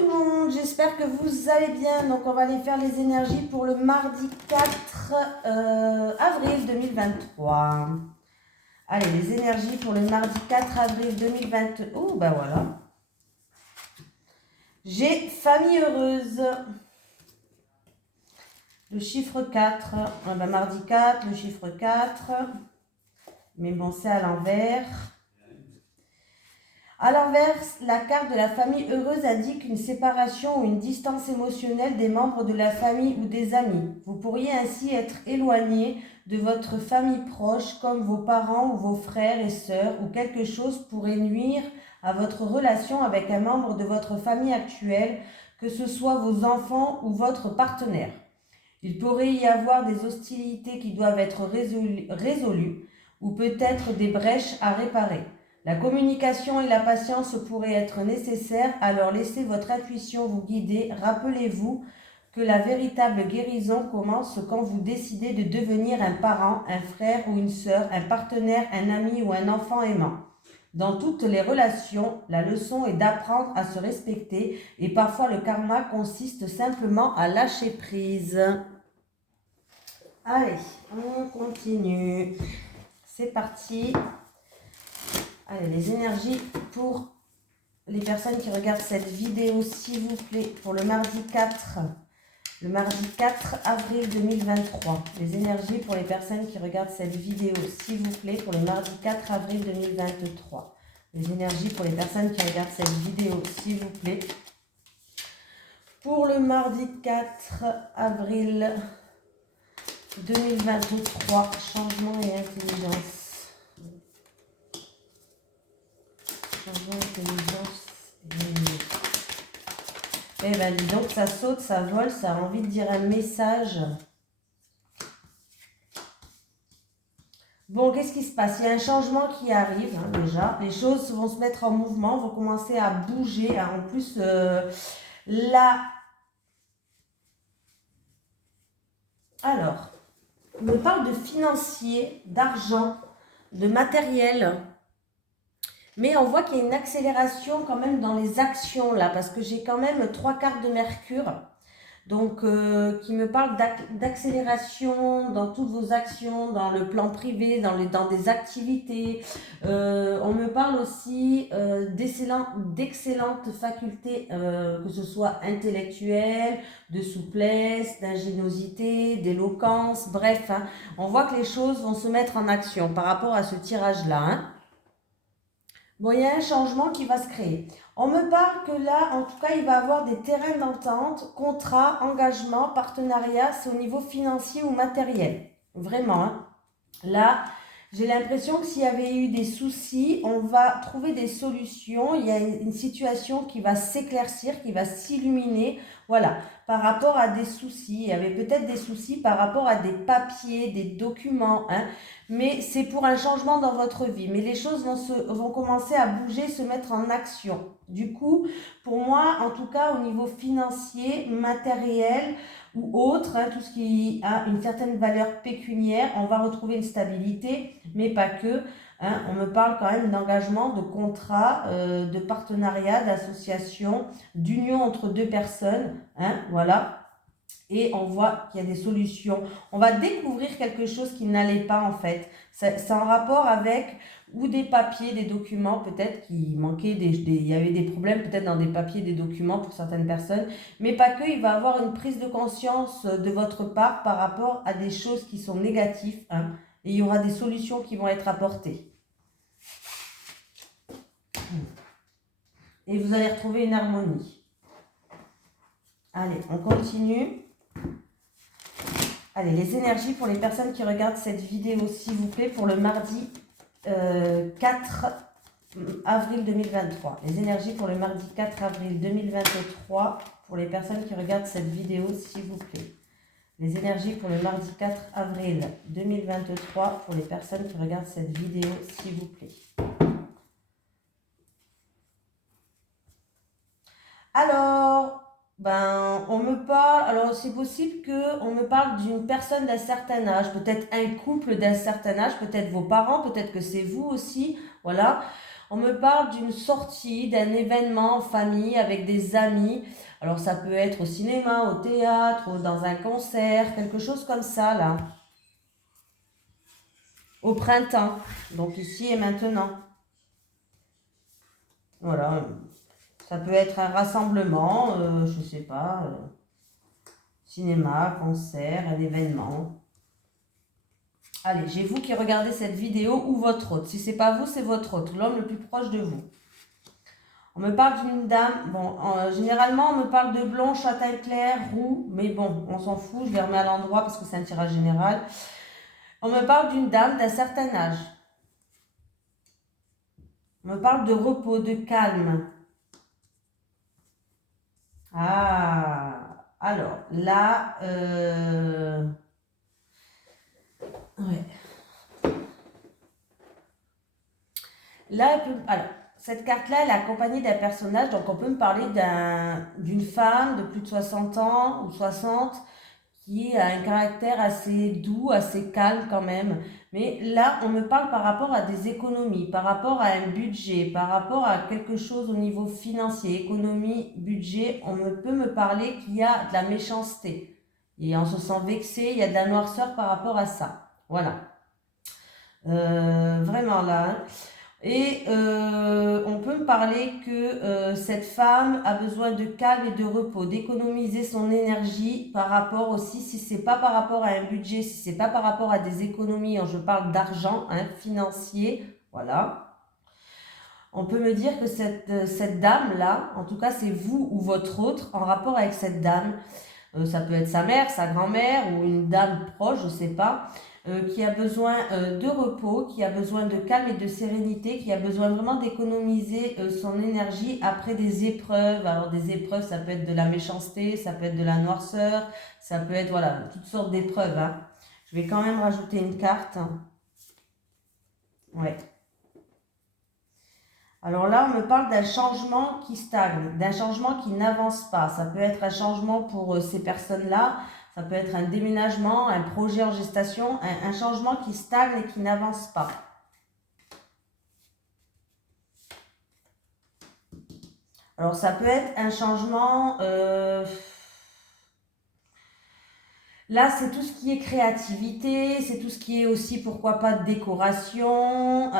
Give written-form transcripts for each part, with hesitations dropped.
tout le monde, j'espère que vous allez bien. Donc on va aller faire les énergies pour le mardi 4 avril 2023. Allez, les énergies pour le mardi 4 avril 2023. Oh, ben voilà. J'ai famille heureuse. Le chiffre 4. Ben, mardi 4, le chiffre 4. Mais bon, c'est à l'envers. À l'inverse, la carte de la famille heureuse indique une séparation ou une distance émotionnelle des membres de la famille ou des amis. Vous pourriez ainsi être éloigné de votre famille proche comme vos parents ou vos frères et sœurs, ou quelque chose pourrait nuire à votre relation avec un membre de votre famille actuelle, que ce soit vos enfants ou votre partenaire. Il pourrait y avoir des hostilités qui doivent être résolues ou peut-être des brèches à réparer. La communication et la patience pourraient être nécessaires, alors laissez votre intuition vous guider. Rappelez-vous que la véritable guérison commence quand vous décidez de devenir un parent, un frère ou une sœur, un partenaire, un ami ou un enfant aimant. Dans toutes les relations, la leçon est d'apprendre à se respecter et parfois le karma consiste simplement à lâcher prise. Allez, on continue. C'est parti. Allez, les énergies pour les personnes qui regardent cette vidéo, s'il vous plaît, pour le mardi 4 avril 2023. Les énergies pour les personnes qui regardent cette vidéo, s'il vous plaît, pour le mardi 4 avril 2023. Les énergies pour les personnes qui regardent cette vidéo, s'il vous plaît, pour le mardi 4 avril 2023. Changement et intelligence. Intelligence. Eh ben dis donc, ça saute, ça vole, ça a envie de dire un message. Bon, qu'est-ce qui se passe? Il y a un changement qui arrive, hein, déjà. Les choses vont se mettre en mouvement, vont commencer à bouger. Hein. En plus, là... Alors, on me parle de financier, d'argent, de matériel... Mais on voit qu'il y a une accélération quand même dans les actions là, parce que j'ai quand même 3 cartes de Mercure, donc qui me parlent d'accélération dans toutes vos actions, dans le plan privé, dans des activités. On me parle aussi d'excellentes facultés, que ce soit intellectuelles, de souplesse, d'ingéniosité, d'éloquence, bref. Hein, on voit que les choses vont se mettre en action par rapport à ce tirage-là. Hein. Bon, il y a un changement qui va se créer. On me parle que là, en tout cas, il va y avoir des terrains d'entente, contrats, engagements, partenariats, c'est au niveau financier ou matériel. Vraiment, hein. Là, j'ai l'impression que s'il y avait eu des soucis, on va trouver des solutions. Il y a une situation qui va s'éclaircir, qui va s'illuminer. Voilà, par rapport à des soucis. Il y avait peut-être des soucis par rapport à des papiers, des documents. Hein, mais c'est pour un changement dans votre vie. Mais les choses vont commencer à bouger, se mettre en action. Du coup, pour moi, en tout cas, au niveau financier, matériel, ou autre, hein, tout ce qui a une certaine valeur pécuniaire, on va retrouver une stabilité, mais pas que. Hein, on me parle quand même d'engagement, de contrat, de partenariat, d'association, d'union entre deux personnes. Hein, voilà. Et on voit qu'il y a des solutions. On va découvrir quelque chose qui n'allait pas en fait. C'est en rapport avec ou des papiers, des documents peut-être qui manquaient, il y avait des problèmes peut-être dans des papiers, des documents pour certaines personnes, mais pas que, il va y avoir une prise de conscience de votre part par rapport à des choses qui sont négatives, hein, et il y aura des solutions qui vont être apportées. Et vous allez retrouver une harmonie. Allez, on continue. Allez, les énergies pour les personnes qui regardent cette vidéo, s'il vous plaît, pour le mardi 4 avril 2023. Les énergies pour le mardi 4 avril 2023, pour les personnes qui regardent cette vidéo, s'il vous plaît. Les énergies pour le mardi 4 avril 2023, pour les personnes qui regardent cette vidéo, s'il vous plaît. Alors... on me parle, alors c'est possible qu'on me parle d'une personne d'un certain âge, peut-être un couple d'un certain âge, peut-être vos parents, peut-être que c'est vous aussi, voilà. On me parle d'une sortie, d'un événement en famille avec des amis. Alors ça peut être au cinéma, au théâtre, ou dans un concert, quelque chose comme ça là. Au printemps, donc ici et maintenant. Voilà, ça peut être un rassemblement, je sais pas, cinéma, concert, un événement. Allez, j'ai vous qui regardez cette vidéo ou votre hôte. Si c'est pas vous, c'est votre hôte, l'homme le plus proche de vous. On me parle d'une dame, bon, généralement on me parle de blond, châtain clair, roux, mais bon, on s'en fout, je les remets à l'endroit parce que c'est un tirage général. On me parle d'une dame d'un certain âge. On me parle de repos, de calme. Ah, alors là, ouais. Là, alors, cette carte-là, elle est accompagnée d'un personnage, donc on peut me parler d'une femme de plus de 60 ans ou 60 qui a un caractère assez doux, assez calme quand même. Mais là, on me parle par rapport à des économies, par rapport à un budget, par rapport à quelque chose au niveau financier, économie, budget. Peut me parler qu'il y a de la méchanceté. Et on se sent vexé, il y a de la noirceur par rapport à ça. Voilà. Vraiment là. Hein. Et on peut me parler que cette femme a besoin de calme et de repos, d'économiser son énergie par rapport aussi, si c'est pas par rapport à un budget, si c'est pas par rapport à des économies, je parle d'argent, hein, financier, voilà. On peut me dire que cette dame-là, en tout cas c'est vous ou votre autre, en rapport avec cette dame, ça peut être sa mère, sa grand-mère ou une dame proche, je sais pas, qui a besoin de repos, qui a besoin de calme et de sérénité, qui a besoin vraiment d'économiser son énergie après des épreuves. Alors des épreuves, ça peut être de la méchanceté, ça peut être de la noirceur, ça peut être, voilà, toutes sortes d'épreuves. Hein. Je vais quand même rajouter une carte. Ouais. Alors là, on me parle d'un changement qui stagne, d'un changement qui n'avance pas. Ça peut être un changement pour ces personnes-là, ça peut être un déménagement, un projet en gestation, un changement qui stagne et qui n'avance pas. Alors ça peut être un changement... Là, c'est tout ce qui est créativité, c'est tout ce qui est aussi, pourquoi pas, décoration,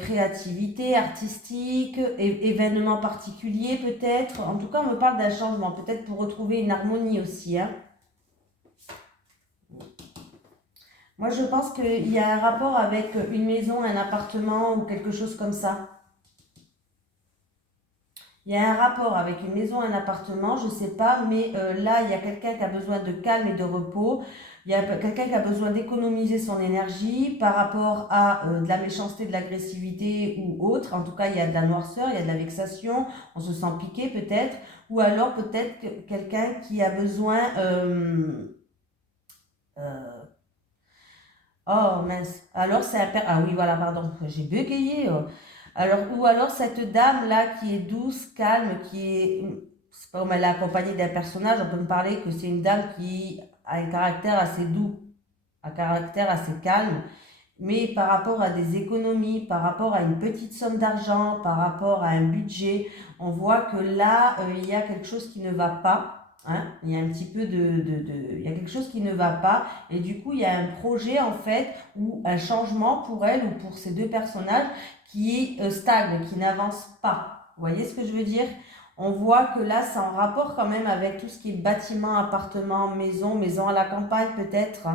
créativité, artistique, événement particulier peut-être. En tout cas, on me parle d'un changement, peut-être pour retrouver une harmonie aussi. Hein. Moi, je pense qu'il y a un rapport avec une maison, un appartement ou quelque chose comme ça. Il y a un rapport avec une maison, un appartement, je ne sais pas, mais là, il y a quelqu'un qui a besoin de calme et de repos. Il y a quelqu'un qui a besoin d'économiser son énergie par rapport à de la méchanceté, de l'agressivité ou autre. En tout cas, il y a de la noirceur, il y a de la vexation, on se sent piqué peut-être. Ou alors peut-être quelqu'un qui a besoin... oh mince, alors c'est un père... Ah oui, voilà, pardon, j'ai bégayé. Alors, ou alors cette dame-là qui est douce, calme, qui est... C'est pas comme elle est accompagnée d'un personnage, on peut me parler que c'est une dame qui a un caractère assez doux, un caractère assez calme, mais par rapport à des économies, par rapport à une petite somme d'argent, par rapport à un budget, on voit que là, il y a quelque chose qui ne va pas. Hein, il y a un petit peu il y a quelque chose qui ne va pas et du coup il y a un projet en fait ou un changement pour elle ou pour ces deux personnages qui stagne, qui n'avance pas. Vous voyez ce que je veux dire? On voit que là c'est en rapport quand même avec tout ce qui est bâtiment, appartement, maison, maison à la campagne peut-être.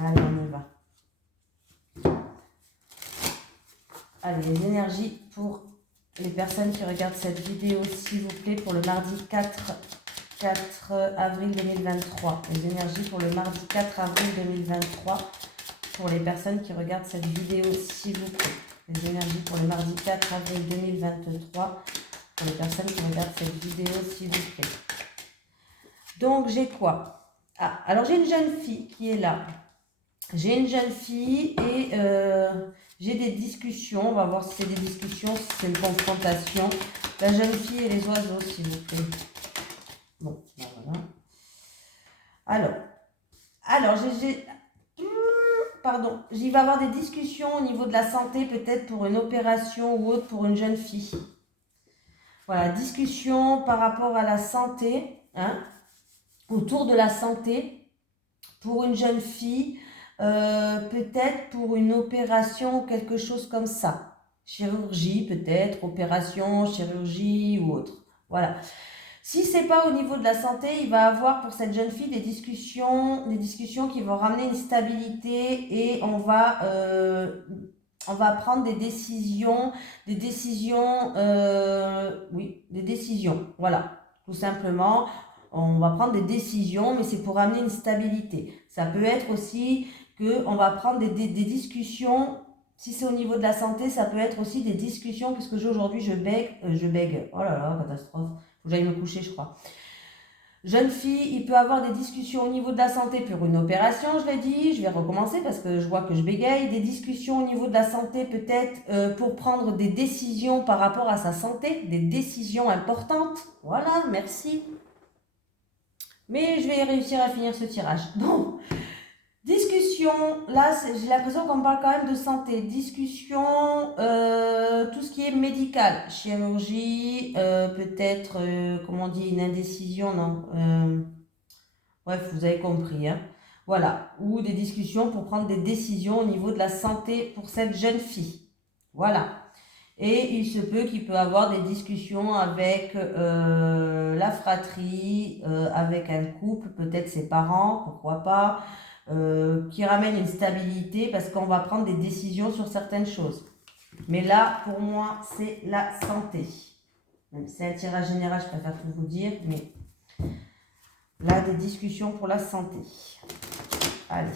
Allez, on y va. Allez, les énergies pour les personnes qui regardent cette vidéo, s'il vous plaît, pour le mardi 4 avril 2023. Les énergies pour le mardi 4 avril 2023, pour les personnes qui regardent cette vidéo, s'il vous plaît. Les énergies pour le mardi 4 avril 2023, pour les personnes qui regardent cette vidéo, s'il vous plaît. Donc, j'ai quoi? Ah, alors j'ai une jeune fille qui est là. J'ai une jeune fille et j'ai des discussions. On va voir si c'est des discussions, si c'est une confrontation. La jeune fille et les oiseaux, s'il vous plaît. Bon, ben voilà. Alors pardon, j'y vais avoir des discussions au niveau de la santé, peut-être pour une opération ou autre pour une jeune fille. Voilà, discussion par rapport à la santé, hein, autour de la santé, pour une jeune fille, peut-être pour une opération ou quelque chose comme ça. Chirurgie peut-être, opération, chirurgie ou autre. Voilà. Si c'est pas au niveau de la santé, il va avoir pour cette jeune fille des discussions qui vont ramener une stabilité et on va prendre des décisions, voilà, tout simplement. On va prendre des décisions, mais c'est pour amener une stabilité. Ça peut être aussi qu'on va prendre des discussions. Si c'est au niveau de la santé, ça peut être aussi des discussions, puisque aujourd'hui je bègue. Oh là là, catastrophe. Faut que j'aille me coucher, je crois. Jeune fille, il peut avoir des discussions au niveau de la santé pour une opération, je l'ai dit. Je vais recommencer parce que je vois que je bégaye. Des discussions au niveau de la santé peut-être pour prendre des décisions par rapport à sa santé, des décisions importantes. Voilà, merci. Mais je vais réussir à finir ce tirage. Bon, discussion, là j'ai l'impression qu'on parle quand même de santé. Discussion, tout ce qui est médical, chirurgie, peut-être, comment on dit, une indécision, non. Bref, vous avez compris, hein. Voilà, ou des discussions pour prendre des décisions au niveau de la santé pour cette jeune fille. Voilà. Et il se peut qu'il peut avoir des discussions avec la fratrie, avec un couple, peut-être ses parents, pourquoi pas, qui ramène une stabilité parce qu'on va prendre des décisions sur certaines choses. Mais là, pour moi, c'est la santé. Même si c'est un tirage général, je préfère tout vous dire, mais là, des discussions pour la santé. Allez.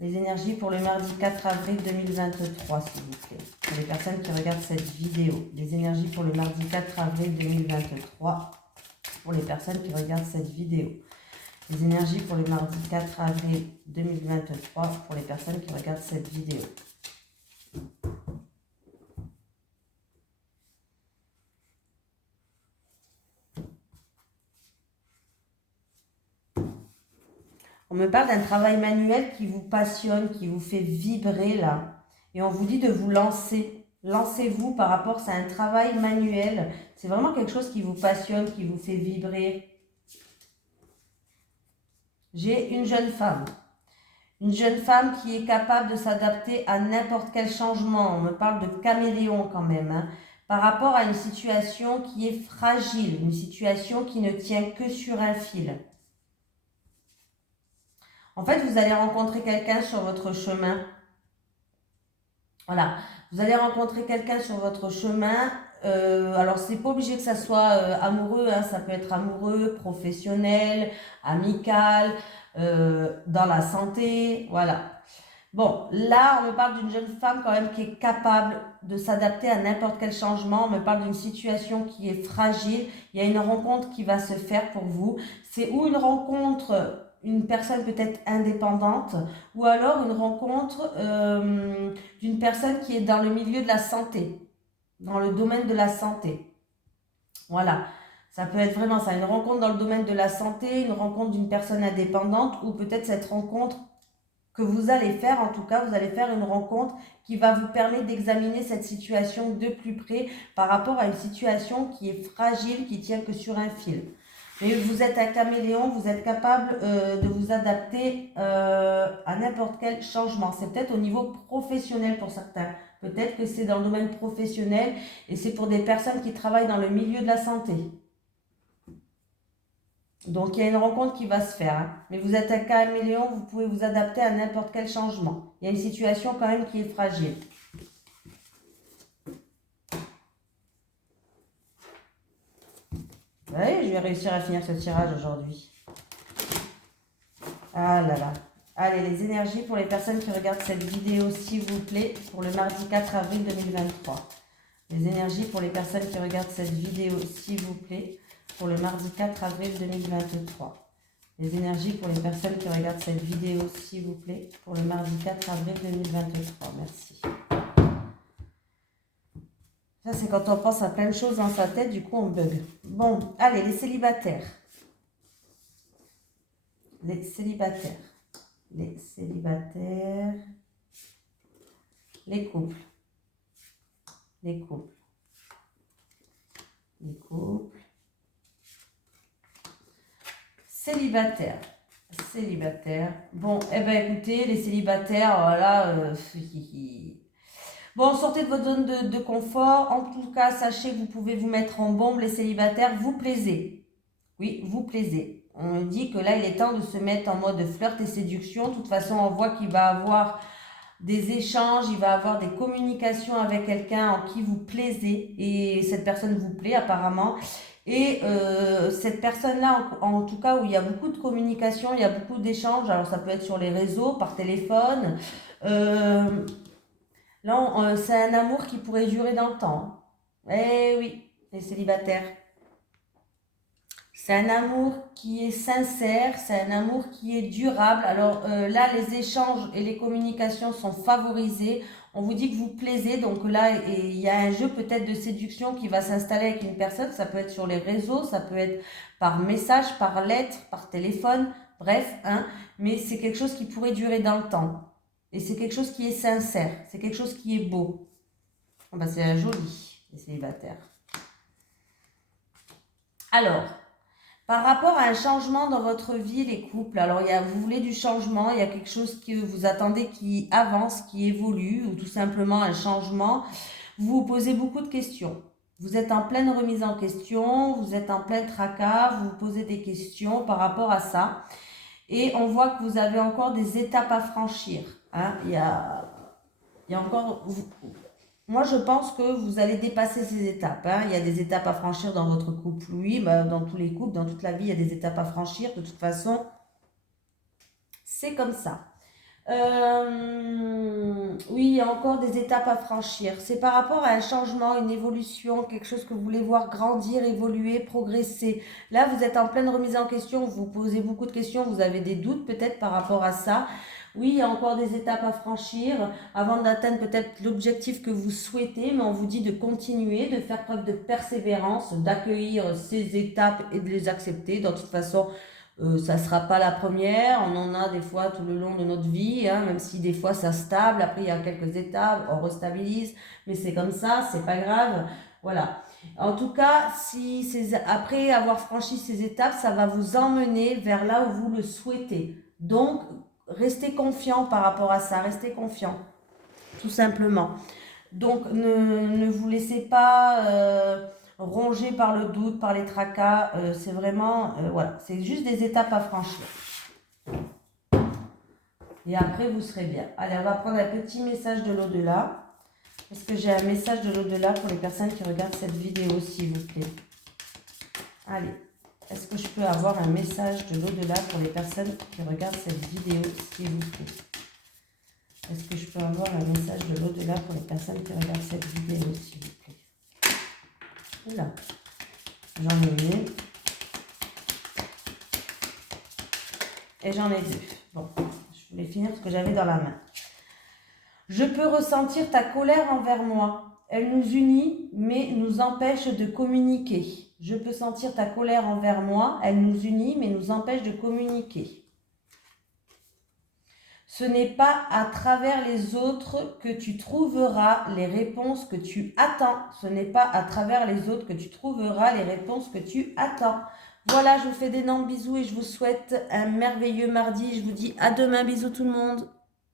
Les énergies pour le mardi 4 avril 2023, s'il vous plaît. Pour les personnes qui regardent cette vidéo. Les énergies pour le mardi 4 avril 2023. Pour les personnes qui regardent cette vidéo. Les énergies pour le mardi 4 avril 2023. Pour les personnes qui regardent cette vidéo. On me parle d'un travail manuel qui vous passionne, qui vous fait vibrer là. Et on vous dit de vous lancer. Lancez-vous par rapport à un travail manuel. C'est vraiment quelque chose qui vous passionne, qui vous fait vibrer. J'ai une jeune femme. Une jeune femme qui est capable de s'adapter à n'importe quel changement. On me parle de caméléon quand même. Hein, par rapport à une situation qui est fragile. Une situation qui ne tient que sur un fil. En fait, vous allez rencontrer quelqu'un sur votre chemin. Voilà, vous allez rencontrer quelqu'un sur votre chemin. Alors, c'est pas obligé que ça soit amoureux, hein, ça peut être amoureux, professionnel, amical, dans la santé, voilà. Bon, là, on me parle d'une jeune femme quand même qui est capable de s'adapter à n'importe quel changement. On me parle d'une situation qui est fragile. Il y a une rencontre qui va se faire pour vous. C'est ou une rencontre, une personne peut-être indépendante, ou alors une rencontre d'une personne qui est dans le milieu de la santé, dans le domaine de la santé. Voilà. Ça peut être vraiment ça, une rencontre dans le domaine de la santé, une rencontre d'une personne indépendante, ou peut-être cette rencontre que vous allez faire, en tout cas, vous allez faire une rencontre qui va vous permettre d'examiner cette situation de plus près par rapport à une situation qui est fragile, qui tient que sur un fil. Mais vous êtes un caméléon, vous êtes capable de vous adapter à n'importe quel changement. C'est peut-être au niveau professionnel pour certains. Peut-être que c'est dans le domaine professionnel et c'est pour des personnes qui travaillent dans le milieu de la santé. Donc, il y a une rencontre qui va se faire. Hein. Mais vous êtes un caméléon, vous pouvez vous adapter à n'importe quel changement. Il y a une situation quand même qui est fragile. Vous voyez, je vais réussir à finir ce tirage aujourd'hui. Ah là là. Allez, les énergies pour les personnes qui regardent cette vidéo, s'il vous plaît, pour le mardi 4 avril 2023. Les énergies pour les personnes qui regardent cette vidéo, s'il vous plaît, pour le mardi 4 avril 2023. Les énergies pour les personnes qui regardent cette vidéo, s'il vous plaît, pour le mardi 4 avril 2023. Merci. Ça, c'est quand on pense à plein de choses dans sa tête, du coup, on bug. Bon, allez, les célibataires. Les célibataires. Les célibataires. Les couples. Les couples. Les couples. Célibataires. Célibataires. Bon, eh ben écoutez, les célibataires, voilà. Bon, sortez de votre zone de confort. En tout cas, sachez que vous pouvez vous mettre en bombe, les célibataires. Vous plaisez. Oui, vous plaisez. On dit que là, il est temps de se mettre en mode flirt et séduction. De toute façon, on voit qu'il va avoir des échanges, il va avoir des communications avec quelqu'un en qui vous plaisez. Et cette personne vous plaît apparemment. Et cette personne-là, en tout cas, où il y a beaucoup de communication, il y a beaucoup d'échanges. Alors, ça peut être sur les réseaux, par téléphone. Là, c'est un amour qui pourrait durer dans le temps. Eh oui, les célibataires. C'est un amour qui est sincère, c'est un amour qui est durable. Alors là, les échanges et les communications sont favorisés. On vous dit que vous plaisez, donc là, il y a un jeu peut-être de séduction qui va s'installer avec une personne. Ça peut être sur les réseaux, ça peut être par message, par lettre, par téléphone, bref. Hein, mais c'est quelque chose qui pourrait durer dans le temps. Et c'est quelque chose qui est sincère, c'est quelque chose qui est beau. Oh ben, c'est joli, les célibataires. Alors... Par rapport à un changement dans votre vie, les couples, alors vous voulez du changement, il y a quelque chose que vous attendez qui avance, qui évolue, ou tout simplement un changement, vous vous posez beaucoup de questions. Vous êtes en pleine remise en question, vous êtes en plein tracas, vous vous posez des questions par rapport à ça. Et on voit que vous avez encore des étapes à franchir. Hein. Il y a encore... Moi, je pense que vous allez dépasser ces étapes. Hein. Il y a des étapes à franchir dans votre couple. Oui, bah, dans tous les couples, dans toute la vie, il y a des étapes à franchir. De toute façon, c'est comme ça. Oui, il y a encore des étapes à franchir. C'est par rapport à un changement, une évolution, quelque chose que vous voulez voir grandir, évoluer, progresser. Là, vous êtes en pleine remise en question. Vous posez beaucoup de questions. Vous avez des doutes peut-être par rapport à ça. Oui, il y a encore des étapes à franchir avant d'atteindre peut-être l'objectif que vous souhaitez, mais on vous dit de continuer, de faire preuve de persévérance, d'accueillir ces étapes et de les accepter. De toute façon, ça ne sera pas la première, on en a des fois tout le long de notre vie, hein, même si des fois ça stable, après il y a quelques étapes, on restabilise, mais c'est comme ça, c'est pas grave, voilà. En tout cas, après avoir franchi ces étapes, ça va vous emmener vers là où vous le souhaitez. Donc, restez confiant par rapport à ça, restez confiant, tout simplement. Donc, ne vous laissez pas ronger par le doute, par les tracas. C'est vraiment, voilà, c'est juste des étapes à franchir. Et après, vous serez bien. Allez, on va prendre un petit message de l'au-delà. Est-ce que j'ai un message de l'au-delà pour les personnes qui regardent cette vidéo, s'il vous plaît? Allez. Est-ce que je peux avoir un message de l'au-delà pour les personnes qui regardent cette vidéo, s'il vous plaît? Est-ce que je peux avoir un message de l'au-delà pour les personnes qui regardent cette vidéo, s'il vous plaît? Oula, j'en ai une. Et j'en ai deux. Bon, je voulais finir ce que j'avais dans la main. Je peux ressentir ta colère envers moi. Elle nous unit, mais nous empêche de communiquer. Je peux sentir ta colère envers moi. Elle nous unit, mais nous empêche de communiquer. Ce n'est pas à travers les autres que tu trouveras les réponses que tu attends. Ce n'est pas à travers les autres que tu trouveras les réponses que tu attends. Voilà, je vous fais d'énormes bisous et je vous souhaite un merveilleux mardi. Je vous dis à demain. Bisous tout le monde.